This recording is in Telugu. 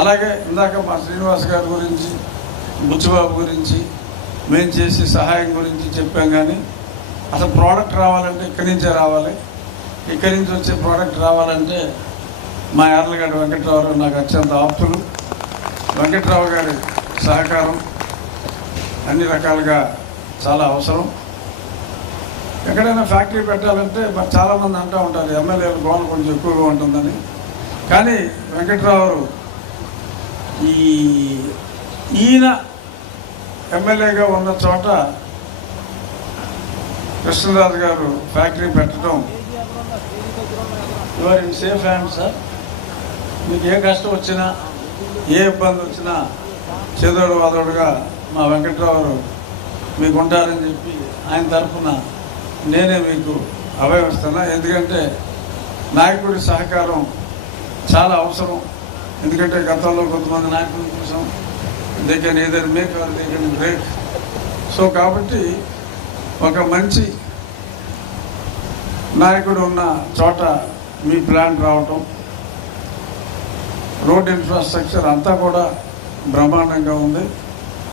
అలాగే ఇందాక మా శ్రీనివాస్ గారి గురించి, బుచ్చిబాబు గురించి, మేము చేసే సహాయం గురించి చెప్పాం. కానీ అసలు ప్రోడక్ట్ రావాలంటే ఇక్కడి నుంచే రావాలి. ఇక్కడి నుంచి వచ్చే ప్రోడక్ట్ రావాలంటే మా యార్లగడ్డ వెంకట్రావు నాకు అత్యంత ఆప్తులు. వెంకట్రావు గారి సహకారం అన్ని రకాలుగా చాలా అవసరం. ఎక్కడైనా ఫ్యాక్టరీ పెట్టాలంటే మరి చాలామంది అంటూ ఉంటారు ఎమ్మెల్యేల గోన కొంచెం ఎక్కువగా ఉంటుందని. కానీ వెంకట్రావు ఈయన ఎమ్మెల్యేగా ఉన్న చోట కృష్ణరాజు గారు ఫ్యాక్టరీ పెట్టడం, your in safe hand sir. మీకు ఏ కష్టం వచ్చినా, ఏ ఇబ్బంది వచ్చినా చేదోడు వాదోడుగా మా వెంకట్రావు మీకు ఉంటారని చెప్పి ఆయన తరఫున నేనే మీకు అభయమిస్తున్నా. ఎందుకంటే నాయకుడి సహకారం చాలా అవసరం. ఎందుకంటే గతంలో కొంతమంది నాయకులు చూసాం, they can either make or they can break. So కాబట్టి ఒక మంచి నాయకుడు ఉన్న చోట మీ ప్లాన్ రావటం, రోడ్ ఇన్ఫ్రాస్ట్రక్చర్ అంతా కూడా బ్రహ్మాండంగా ఉంది.